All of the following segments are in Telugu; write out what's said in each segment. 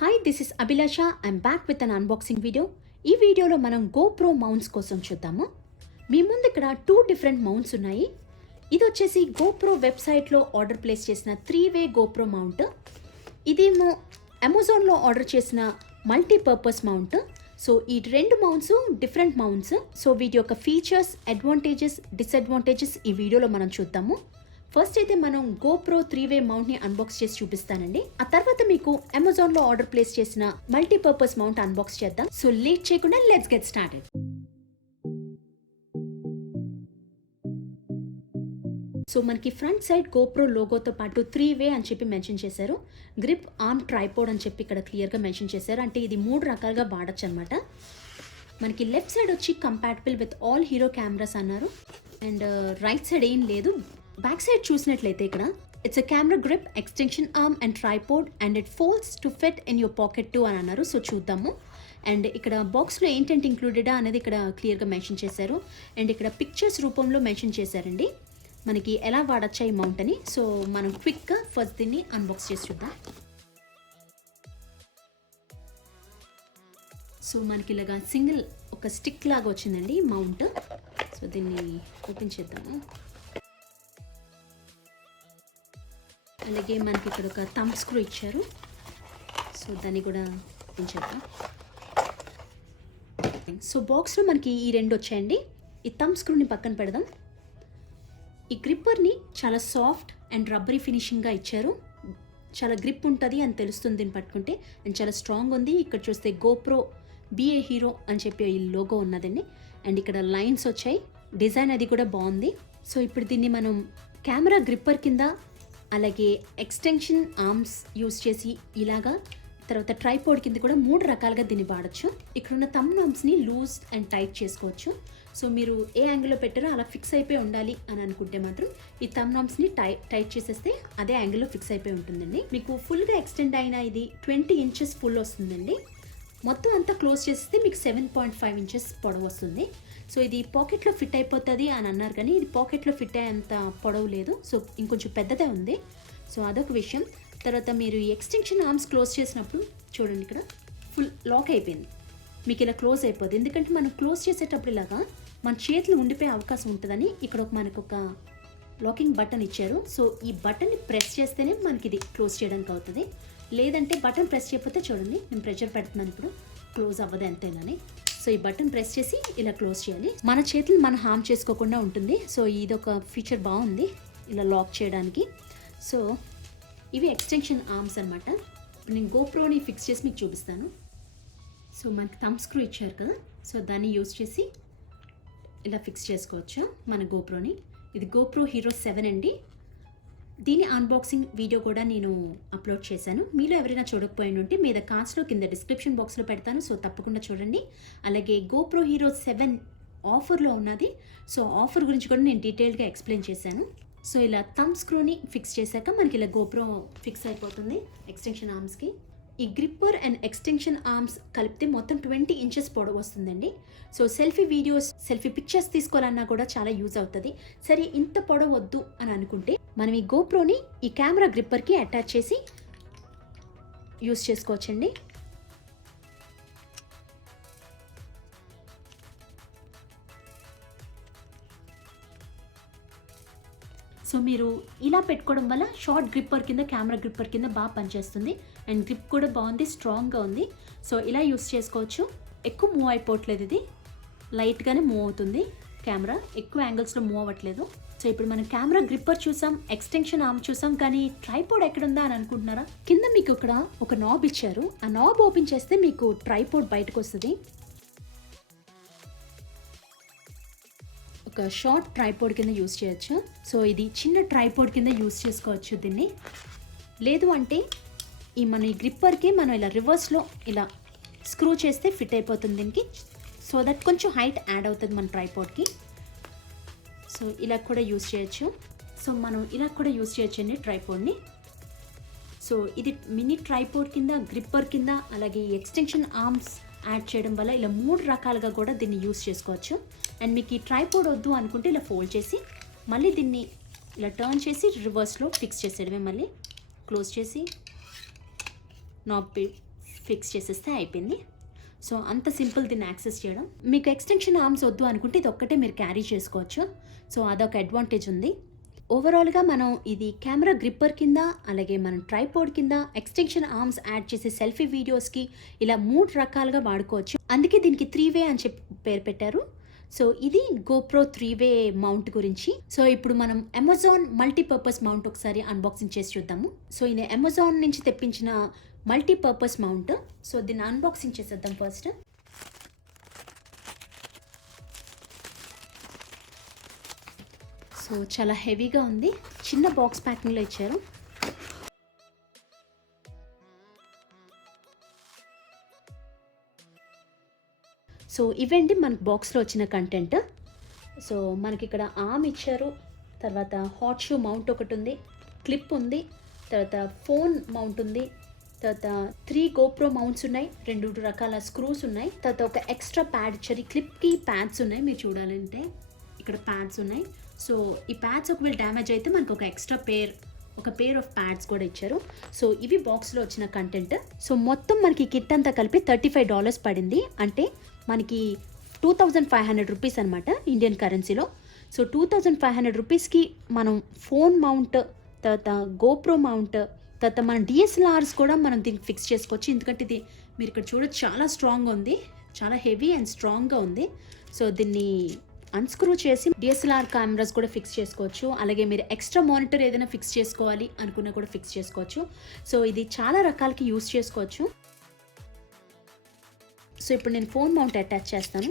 Hi, this is Abhilasha. I'm back with an unboxing video. ఈ వీడియోలో మనం గోప్రో మౌంట్స్ కోసం చూద్దాము. మీ ముందు ఇక్కడ 2 డిఫరెంట్ మౌంట్స్ ఉన్నాయి. ఇది వచ్చేసి గోప్రో వెబ్సైట్లో ఆర్డర్ ప్లేస్ చేసిన 3-వే గోప్రో మౌంట్. ఇదేమో అమెజాన్లో ఆర్డర్ చేసిన మల్టీపర్పస్ మౌంట్. సో ఈ 2 మౌంట్స్ డిఫరెంట్ మౌంట్స్. సో వీటి యొక్క ఫీచర్స్, అడ్వాంటేజెస్, డిసడ్వాంటేజెస్ ఈ వీడియోలో మనం చూద్దాము. ఫస్ట్ అయితే మనం గోప్రో 3-వే మౌంట్ని అన్బాక్స్ చేసి చూపిస్తానండి. ఆ తర్వాత మీకు అమెజాన్లో ఆర్డర్ ప్లేస్ చేసిన మల్టీపర్పస్ మౌంట్ అన్బాక్స్ చేద్దాం. సో లేట్ చేయకుండా లెట్స్ గెట్ స్టార్టెడ్. సో మనకి ఫ్రంట్ సైడ్ గోప్రో లోగోతో పాటు 3-వే అని చెప్పి మెన్షన్ చేశారు. గ్రిప్, ఆర్మ్, ట్రైపోడ్ అని చెప్పి ఇక్కడ క్లియర్గా మెన్షన్ చేశారు. అంటే ఇది 3 రకాలుగా వాడచ్చు అనమాట. మనకి లెఫ్ట్ సైడ్ వచ్చి compatible with all hero cameras అన్నారు. అండ్ రైట్ సైడ్ ఏం లేదు. బ్యాక్ సైడ్ చూసినట్లయితే ఇక్కడ it's a camera grip, extension arm and tripod and it folds to fit in your pocket two అని అన్నారు. సో చూద్దాము. అండ్ ఇక్కడ బాక్స్లో ఏంటంటే ఇంక్లూడెడా అనేది ఇక్కడ క్లియర్గా మెన్షన్ చేశారు. అండ్ ఇక్కడ పిక్చర్స్ రూపంలో మెన్షన్ చేశారండి మనకి ఎలా వాడచ్చా ఈ మౌంట్ అని. సో మనం క్విక్గా ఫస్ట్ దీన్ని అన్బాక్స్ చేసి చూద్దాం. సో మనకి ఇలాగా సింగిల్ ఒక స్టిక్ లాగా వచ్చిందండి మౌంట్. సో దీన్ని ఓపెన్ చేద్దాము. అలాగే మనకి ఇక్కడ ఒక థంబ్ స్క్రూ ఇచ్చారు. సో దాన్ని కూడా ఓపెన్ చేద్దాం. సో బాక్స్లో మనకి ఈ 2 వచ్చాయండి. ఈ థంబ్ స్క్రూని పక్కన పెడదాం. ఈ గ్రిప్పర్ని చాలా సాఫ్ట్ అండ్ రబ్బరీ ఫినిషింగ్గా ఇచ్చారు. చాలా గ్రిప్ ఉంటుంది అని తెలుస్తుంది దీన్ని పట్టుకుంటే. అండ్ చాలా స్ట్రాంగ్ ఉంది. ఇక్కడ చూస్తే గోప్రో బిఏ హీరో అని చెప్పి ఈ లోగో ఉన్నదండి. అండ్ ఇక్కడ లైన్స్ వచ్చాయి. డిజైన్ అది కూడా బాగుంది. సో ఇప్పుడు దీన్ని మనం కెమెరా గ్రిప్పర్ కింద, అలాగే ఎక్స్టెన్షన్ ఆర్మ్స్ యూస్ చేసి ఇలాగా, తర్వాత ట్రైపోడ్ కింద కూడా 3 రకాలుగా దీన్ని వాడచ్చు. ఇక్కడున్న థంబ్ నాబ్స్ని లూజ్ అండ్ టైట్ చేసుకోవచ్చు. సో మీరు ఏ యాంగిల్లో పెట్టారో అలా ఫిక్స్ అయిపోయి ఉండాలి అని అనుకుంటే మాత్రం ఈ థంబ్ నాబ్స్ని టైట్ చేసేస్తే అదే యాంగిల్లో ఫిక్స్ అయిపోయి ఉంటుందండి. మీకు ఫుల్గా ఎక్స్టెండ్ అయిన ఇది 20 ఇంచెస్ ఫుల్ వస్తుందండి. మొత్తం అంతా క్లోజ్ చేస్తే మీకు 7.5 ఇంచెస్ పొడవు వస్తుంది. సో ఇది పాకెట్లో ఫిట్ అయిపోతుంది అని అన్నారు, కానీ ఇది పాకెట్లో ఫిట్ అయ్యేంత పొడవు లేదు. సో ఇంకొంచెం పెద్దదే ఉంది. సో అదొక విషయం. తర్వాత మీరు ఈ ఎక్స్టెన్షన్ ఆర్మ్స్ క్లోజ్ చేసినప్పుడు చూడండి, ఇక్కడ ఫుల్ లాక్ అయిపోయింది. మీకు ఇలా క్లోజ్ అయిపోద్ది. ఎందుకంటే మనం క్లోజ్ చేసేటప్పుడు ఇలాగా మన చేతులు ఉండిపోయే అవకాశం ఉంటుందని ఇక్కడ మనకు ఒక లాకింగ్ బటన్ ఇచ్చారు. సో ఈ బటన్ని ప్రెస్ చేస్తేనే మనకి ఇది క్లోజ్ చేయడానికి అవుతుంది. లేదంటే బటన్ ప్రెస్ చేయకపోతే చూడండి, నేను ప్రెషర్ పెడుతున్నాను, ఇప్పుడు క్లోజ్ అవ్వదు అంతేనని. సో ఈ బటన్ ప్రెస్ చేసి ఇలా క్లోజ్ చేయాలి. మన చేతులు మనం హార్మ్ చేసుకోకుండా ఉంటుంది. సో ఇది ఒక ఫీచర్ బాగుంది ఇలా లాక్ చేయడానికి. సో ఇవి ఎక్స్టెన్షన్ ఆర్మ్స్ అనమాట. ఇప్పుడు నేను గోప్రోని ఫిక్స్ చేసి మీకు చూపిస్తాను. సో మనకి థంబ్ స్క్రూ ఇచ్చారు కదా, సో దాన్ని యూజ్ చేసి ఇలా ఫిక్స్ చేసుకోవచ్చు మన గోప్రోని. ఇది గోప్రో హీరో 7 అండి. దీని అన్బాక్సింగ్ వీడియో కూడా నేను అప్లోడ్ చేశాను. మీలో ఎవరైనా చూడకపోయి ఉంటే మీద కార్డ్స్లో కింద డిస్క్రిప్షన్ బాక్స్లో పెడతాను. సో తప్పకుండా చూడండి. అలాగే గోప్రో హీరో 7 ఆఫర్లో ఉన్నది. సో ఆఫర్ గురించి కూడా నేను డీటెయిల్గా ఎక్స్ప్లెయిన్ చేశాను. సో ఇలా థంబ్ స్క్రూని ఫిక్స్ చేశాక మనకి ఇలా గోప్రో ఫిక్స్ అయిపోతుంది ఎక్స్టెన్షన్ ఆర్మ్స్కి. ఈ గ్రిప్పర్ అండ్ ఎక్స్టెన్షన్ ఆర్మ్స్ కలిపితే మొత్తం 20 ఇంచెస్ పొడవు వస్తుందండి. So selfie videos, selfie pictures తీసుకోవాలన్నా కూడా చాలా యూజ్ అవుతుంది. సరే ఇంత పొడవు వద్దు అని అనుకుంటే మనం ఈ గోప్రోని ఈ కెమెరా గ్రిప్పర్కి అటాచ్ చేసి యూజ్ చేసుకోవచ్చండి. సో మీరు ఇలా పెట్టుకోవడం వల్ల షార్ట్ గ్రిప్పర్ కింద, కెమెరా గ్రిప్పర్ కింద బాగా పనిచేస్తుంది. అండ్ గ్రిప్ కూడా బాగుంది, స్ట్రాంగ్గా ఉంది. సో ఇలా యూస్ చేసుకోవచ్చు. ఎక్కువ మూవ్ అయిపోవట్లేదు, ఇది లైట్గానే మూవ్ అవుతుంది. కెమెరా ఎక్కువ యాంగిల్స్లో మూవ్ అవ్వట్లేదు. సో ఇప్పుడు మనం కెమెరా గ్రిప్పర్ చూసాం, ఎక్స్టెన్షన్ ఆర్మ్ చూసాం, కానీ ట్రైపోడ్ ఎక్కడుందా అని అనుకుంటున్నారా? కింద మీకు ఇక్కడ ఒక నాబ్ ఇచ్చారు. ఆ నాబ్ ఓపెన్ చేస్తే మీకు ట్రైపోడ్ బయటకు వస్తుంది. ఒక షార్ట్ ట్రైపోడ్ కింద యూస్ చేయొచ్చు. సో ఇది చిన్న ట్రైపోడ్ కింద యూస్ చేసుకోవచ్చు దీన్ని. లేదు అంటే ఈ మన ఈ గ్రిప్పర్కి మనం ఇలా రివర్స్లో ఇలా స్క్రూ చేస్తే ఫిట్ అయిపోతుంది దీనికి. సో దట్ కొంచెం హైట్ యాడ్ అవుతుంది మన ట్రైపోడ్కి. సో ఇలా కూడా యూస్ చేయొచ్చు. సో మనం ఇలా కూడా యూస్ చేయొచ్చండి ట్రైపోడ్ని. సో ఇది మినీ ట్రైపోడ్ కింద, గ్రిప్పర్ కింద, అలాగే ఎక్స్టెన్షన్ ఆర్మ్స్ యాడ్ చేయడం వల్ల ఇలా 3 రకాలుగా కూడా దీన్ని యూస్ చేసుకోవచ్చు. అండ్ మీకు ఈ ట్రైపోడ్ వద్దు అనుకుంటే ఇలా ఫోల్డ్ చేసి మళ్ళీ దీన్ని ఇలా టర్న్ చేసి రివర్స్లో ఫిక్స్ చేసేయడమే. మళ్ళీ క్లోజ్ చేసి నాబ్ ఫిక్స్ చేసేస్తే అయిపోయింది. సో అంత సింపుల్ దీన్ని యాక్సెస్ చేయడం. మీకు ఎక్స్టెన్షన్ ఆర్మ్స్ వద్దు అనుకుంటే ఇది ఒక్కటే మీరు క్యారీ చేసుకోవచ్చు. సో అదొక అడ్వాంటేజ్ ఉంది. ఓవరాల్గా మనం ఇది కెమెరా గ్రిప్పర్ కింద, అలాగే మనం ట్రైపోడ్ కింద, ఎక్స్టెన్షన్ ఆర్మ్స్ యాడ్ చేసే సెల్ఫీ వీడియోస్కి ఇలా 3 రకాలుగా వాడుకోవచ్చు. అందుకే దీనికి 3-వే అని చెప్పి పేరు పెట్టారు. సో ఇది గోప్రో 3-వే మౌంట్ గురించి. సో ఇప్పుడు మనం అమెజాన్ మల్టీపర్పస్ మౌంట్ ఒకసారి అన్బాక్సింగ్ చేసి చూద్దాము. సో ఇది అమెజాన్ నుంచి తెప్పించిన మల్టీపర్పస్ మౌంట్. సో దీన్ని అన్బాక్సింగ్ చేసేద్దాం ఫస్ట్. సో చాలా హెవీగా ఉంది, చిన్న బాక్స్ ప్యాకింగ్లో ఇచ్చారు. సో ఇవండి మనకు బాక్స్లో వచ్చిన కంటెంట్. సో మనకి ఇక్కడ ఆర్మ్ ఇచ్చారు, తర్వాత హాట్ షూ మౌంట్ ఒకటి ఉంది, క్లిప్ ఉంది, తర్వాత ఫోన్ మౌంట్ ఉంది, తర్వాత 3 గోప్రో మౌంట్స్ ఉన్నాయి, 2 రకాల స్క్రూస్ ఉన్నాయి, తర్వాత ఒక ఎక్స్ట్రా ప్యాడ్ ఇచ్చారు. ఈ క్లిప్కి ప్యాడ్స్ ఉన్నాయి, మీరు చూడాలంటే ఇక్కడ ప్యాడ్స్ ఉన్నాయి. సో ఈ ప్యాడ్స్ ఒకవేళ డ్యామేజ్ అయితే మనకు ఒక ఎక్స్ట్రా పేర్ ఆఫ్ ప్యాడ్స్ కూడా ఇచ్చారు. సో ఇవి బాక్స్లో వచ్చిన కంటెంట్. సో మొత్తం మనకి కిట్ అంతా కలిపి $35 పడింది. అంటే మనకి 2500 రూపీస్ అనమాట ఇండియన్ కరెన్సీలో. సో 2500 రూపీస్కి మనం ఫోన్ మౌంట్, తర్వాత గోప్రో మౌంట్, తర్వాత మన డిఎస్ఎల్ఆర్స్ కూడా మనం దీనికి ఫిక్స్ చేసుకోవచ్చు. ఎందుకంటే ఇది మీరు ఇక్కడ చూడొచ్చు, చాలా స్ట్రాంగ్గా ఉంది, చాలా హెవీ అండ్ స్ట్రాంగ్గా ఉంది. సో దీన్ని అన్స్క్రూ చేసి డిఎస్ఎల్ఆర్ కెమెరాస్ కూడా ఫిక్స్ చేసుకోవచ్చు. అలాగే మీరు ఎక్స్ట్రా మానిటర్ ఏదైనా ఫిక్స్ చేసుకోవాలి అనుకున్నా కూడా ఫిక్స్ చేసుకోవచ్చు. సో ఇది చాలా రకాలకి యూస్ చేసుకోవచ్చు. సో ఇప్పుడు నేను ఫోన్ మౌంట్ అటాచ్ చేస్తాను.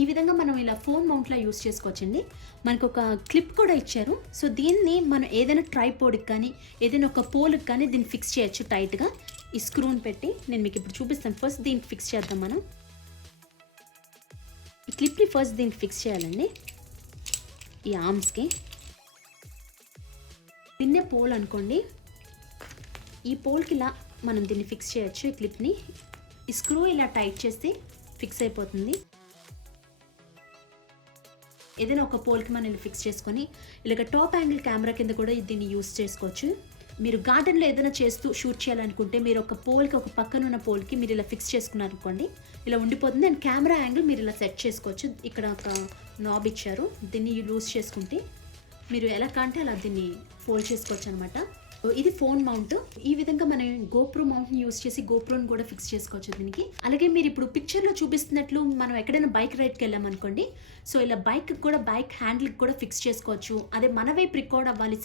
ఈ విధంగా మనం ఇలా ఫోన్ మౌంట్లా యూస్ చేసుకోవచ్చండి. మనకు ఒక క్లిప్ కూడా ఇచ్చారు. సో దీన్ని మనం ఏదైనా ట్రైపోడ్కి కానీ ఏదైనా ఒక పోల్కి కానీ దీన్ని ఫిక్స్ చేయొచ్చు టైట్గా. ఈ స్క్రూని పెట్టి నేను మీకు ఇప్పుడు చూపిస్తాను. ఫస్ట్ దీనికి ఫిక్స్ చేద్దాం. మనం ఈ క్లిప్ని ఫస్ట్ దీనికి ఫిక్స్ చేయాలండి, ఈ ఆర్మ్స్కి. దీన్నే పోల్ అనుకోండి. ఈ పోల్కి ఇలా మనం దీన్ని ఫిక్స్ చేయొచ్చు. ఈ క్లిప్ని ఈ స్క్రూ ఇలా టైట్ చేస్తే ఫిక్స్ అయిపోతుంది. ఏదైనా ఒక పోల్కి మనం ఇలా ఫిక్స్ చేసుకొని ఇలాగ టాప్ యాంగిల్ కెమెరా కింద కూడా దీన్ని యూస్ చేసుకోవచ్చు. మీరు గార్డెన్లో ఏదైనా చేస్తూ షూట్ చేయాలనుకుంటే మీరు ఒక పోల్కి, ఒక పక్కన ఉన్న పోల్కి మీరు ఇలా ఫిక్స్ చేసుకున్నారనుకోండి, ఇలా ఉండిపోతుంది. అండ్ కెమెరా యాంగిల్ మీరు ఇలా సెట్ చేసుకోవచ్చు. ఇక్కడ ఒక నాబ్ ఇచ్చారు, దీన్ని లూజ్ చేసుకుంటే మీరు ఎలా కంటే అలా దీన్ని ఫోల్డ్ చేసుకోవచ్చు అనమాట. ఇది ఫోన్ మౌంట్. ఈ విధంగా మనం గోప్రో మౌంట్ని యూస్ చేసి గోప్రోని కూడా ఫిక్స్ చేసుకోవచ్చు దీనికి. అలాగే మీరు ఇప్పుడు పిక్చర్లో చూపిస్తున్నట్లు మనం ఎక్కడైనా బైక్ రైడ్కి వెళ్ళామనుకోండి, సో ఇలా బైక్ కూడా, బైక్ హ్యాండిల్కి కూడా ఫిక్స్ చేసుకోవచ్చు. అదే మన వైపు రికార్డ్ అవ్వాలి,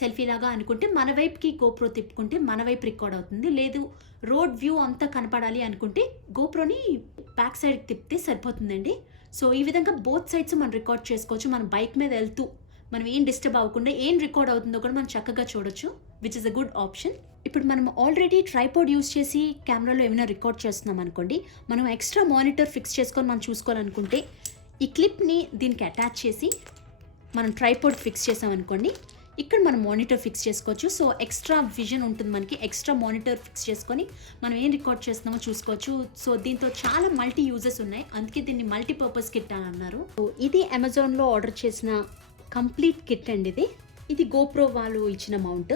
సెల్ఫీ లాగా అనుకుంటే మన వైపుకి గోప్రో తిప్పుకుంటే మన వైపు రికార్డ్ అవుతుంది. లేదు రోడ్ వ్యూ అంతా కనపడాలి అనుకుంటే గోప్రోని బ్యాక్ సైడ్కి తిప్పితే సరిపోతుందండి. సో ఈ విధంగా బోత్ సైడ్స్ మనం రికార్డ్ చేసుకోవచ్చు. మనం బైక్ మీద వెళ్తూ మనం ఏం డిస్టర్బ్ అవ్వకుండా ఏం రికార్డ్ అవుతుందో కూడా మనం చక్కగా చూడొచ్చు, which is a good option. ఇప్పుడు మనం ఆల్రెడీ ట్రైపోడ్ యూస్ చేసి కెమెరాలో ఏమైనా రికార్డ్ చేస్తున్నాం అనుకోండి, మనం ఎక్స్ట్రా మానిటర్ ఫిక్స్ చేసుకొని మనం చూసుకోవాలనుకుంటే ఈ క్లిప్ని దీనికి అటాచ్ చేసి మనం ట్రైపోడ్ ఫిక్స్ చేసామనుకోండి, ఇక్కడ మనం మానిటర్ ఫిక్స్ చేసుకోవచ్చు. సో ఎక్స్ట్రా విజన్ ఉంటుంది మనకి. ఎక్స్ట్రా మానిటర్ ఫిక్స్ చేసుకొని మనం ఏం రికార్డ్ చేస్తున్నామో చూసుకోవచ్చు. సో దీంతో చాలా మల్టీ యూజెస్ ఉన్నాయి, అందుకే దీన్ని మల్టీపర్పస్ కిట్ అని అన్నారు. సో ఇది అమెజాన్లో ఆర్డర్ చేసిన కంప్లీట్ కిట్ అండి. ఇది గోప్రో వాళ్ళు ఇచ్చిన మౌంట్.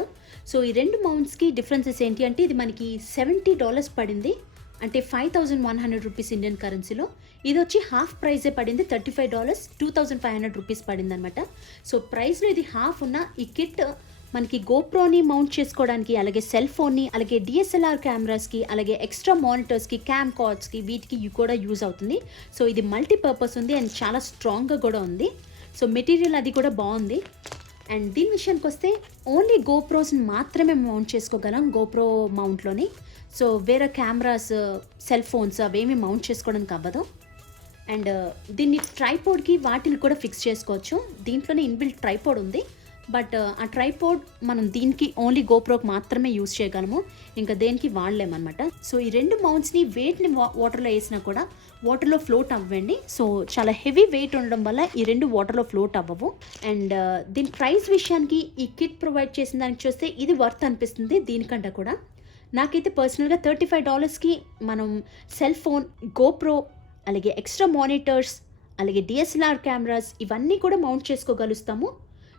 సో ఈ 2 మౌంట్స్కి డిఫరెన్సెస్ ఏంటి అంటే, ఇది మనకి $70 పడింది, అంటే 5100 రూపీస్ ఇండియన్ కరెన్సీలో. ఇది వచ్చి హాఫ్ ప్రైజే పడింది, $35, 2500 రూపీస్ పడింది అనమాట. సో ప్రైస్లో ఇది హాఫ్ ఉన్న ఈ కిట్ మనకి గోప్రోని మౌంట్ చేసుకోవడానికి, అలాగే సెల్ ఫోన్ని, అలాగే డిఎస్ఎల్ఆర్ కెమెరాస్కి, అలాగే ఎక్స్ట్రా మానిటర్స్కి, క్యామ్ కార్డ్స్కి, వీటికి కూడా యూజ్ అవుతుంది. సో ఇది మల్టీపర్పస్ ఉంది అండ్ చాలా స్ట్రాంగ్గా కూడా ఉంది. సో మెటీరియల్ అది కూడా బాగుంది. అండ్ దీని విషయానికి వస్తే ఓన్లీ గోప్రోస్ని మాత్రమే మౌంట్ చేసుకోగలం గోప్రో మౌంట్లోని. సో వేరే కెమెరాస్, సెల్ ఫోన్స్ అవేమీ మౌంట్ చేసుకోవడానికి అవ్వదు. అండ్ దీన్ని ట్రైపోడ్కి వాటిని కూడా ఫిక్స్ చేసుకోవచ్చు. దీంట్లోనే ఇన్బిల్ట్ ట్రైపోడ్ ఉంది, బట్ ఆ ట్రైపోడ్ మనం దీనికి ఓన్లీ గోప్రోకి మాత్రమే యూజ్ చేయగలము, ఇంకా దేనికి వాడలేమన్నమాట. సో ఈ 2 మౌంట్స్ని వెయిట్ని వాటర్లో వేసినా కూడా వాటర్లో ఫ్లోట్ అవ్వండి. సో చాలా హెవీ వెయిట్ ఉండడం వల్ల ఈ 2 వాటర్లో ఫ్లోట్ అవ్వవు. అండ్ దీని ప్రైస్ విషయానికి ఈ కిట్ ప్రొవైడ్ చేసిన దానికి చూస్తే ఇది వర్త్ అనిపిస్తుంది దీనికంటే కూడా. నాకైతే పర్సనల్గా $35కి మనం సెల్ ఫోన్, గోప్రో, అలాగే ఎక్స్ట్రా మానిటర్స్, అలాగే డిఎస్ఎల్ఆర్ కెమెరాస్ ఇవన్నీ కూడా మౌంట్ చేసుకోగలుస్తాము.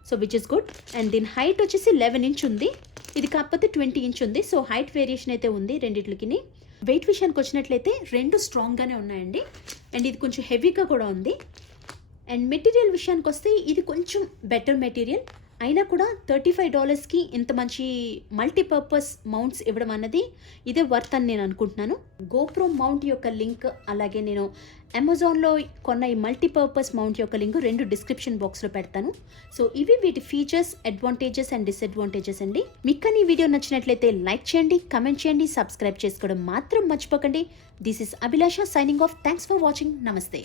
So which is good. And దీని హైట్ వచ్చేసి 11 ఇంచ్ ఉంది, ఇది కాకపోతే 20 ఇంచ్ ఉంది. సో హైట్ వేరియేషన్ అయితే ఉంది రెండిట్లకి. వెయిట్ విషయానికి వచ్చినట్లయితే రెండు స్ట్రాంగ్గానే ఉన్నాయండి. అండ్ ఇది కొంచెం హెవీగా కూడా ఉంది. అండ్ మెటీరియల్ విషయానికి వస్తే ఇది కొంచెం బెటర్ మెటీరియల్ అయినా కూడా $35కి ఇంత మంచి మల్టీపర్పస్ మౌంట్స్ ఇవ్వడం అన్నది ఇదే వర్త్ అని నేను అనుకుంటున్నాను. గోప్రో మౌంట్ యొక్క లింక్, అలాగే నేను అమెజాన్లో కొన్న ఈ మల్టీపర్పస్ మౌంట్ యొక్క లింక్ రెండు డిస్క్రిప్షన్ బాక్స్లో పెడతాను. సో ఇవి వీటి ఫీచర్స్, అడ్వాంటేజెస్ అండ్ డిసడ్వాంటేజెస్ అండి. మీకు ఈ వీడియో నచ్చినట్లయితే లైక్ చేయండి, కమెంట్ చేయండి, సబ్స్క్రైబ్ చేసుకోవడం మాత్రం మర్చిపోకండి. This is Abhilasha signing off. Thanks for watching. నమస్తే.